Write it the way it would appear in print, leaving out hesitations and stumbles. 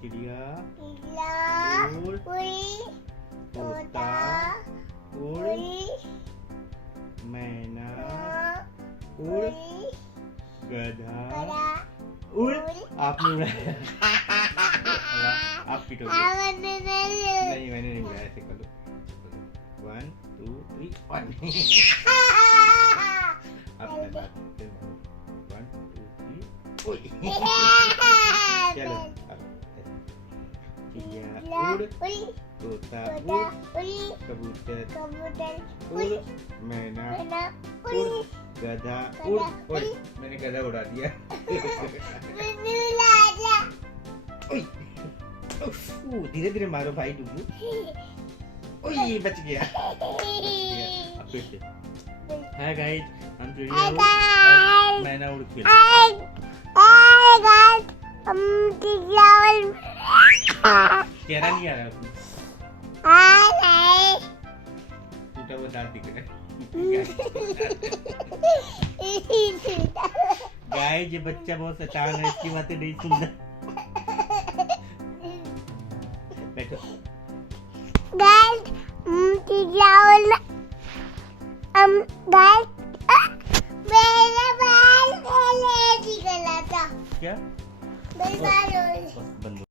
चिड़िया उड़ तोता उड़ मैना उड़ गधा उड़। आपने उड़ाया। आप पीटोगे। नहीं मैंने नहीं उड़ाया। ऐसे करो 1 2 3 1। अपने बात 1 2 3 चलो चिड़िया उड़ तोता उड़ कबूतर उड़ मैना उड़ गधा उड़। ओए मैंने गधा उड़ा दिया। धीरे धीरे मारो भाई डुगू। ओए बच गया। अब फिर से हाय गाइस हम चिड़िया उड़ मैना उड़ खेल। चेहरा नहीं आ रहा उसमें। टूटा हुआ दांत दिख रहा है। गाइस ये बच्चा बहुत शैतान है। इसकी बातें नहीं सुनना। बैठो। क्या? बंद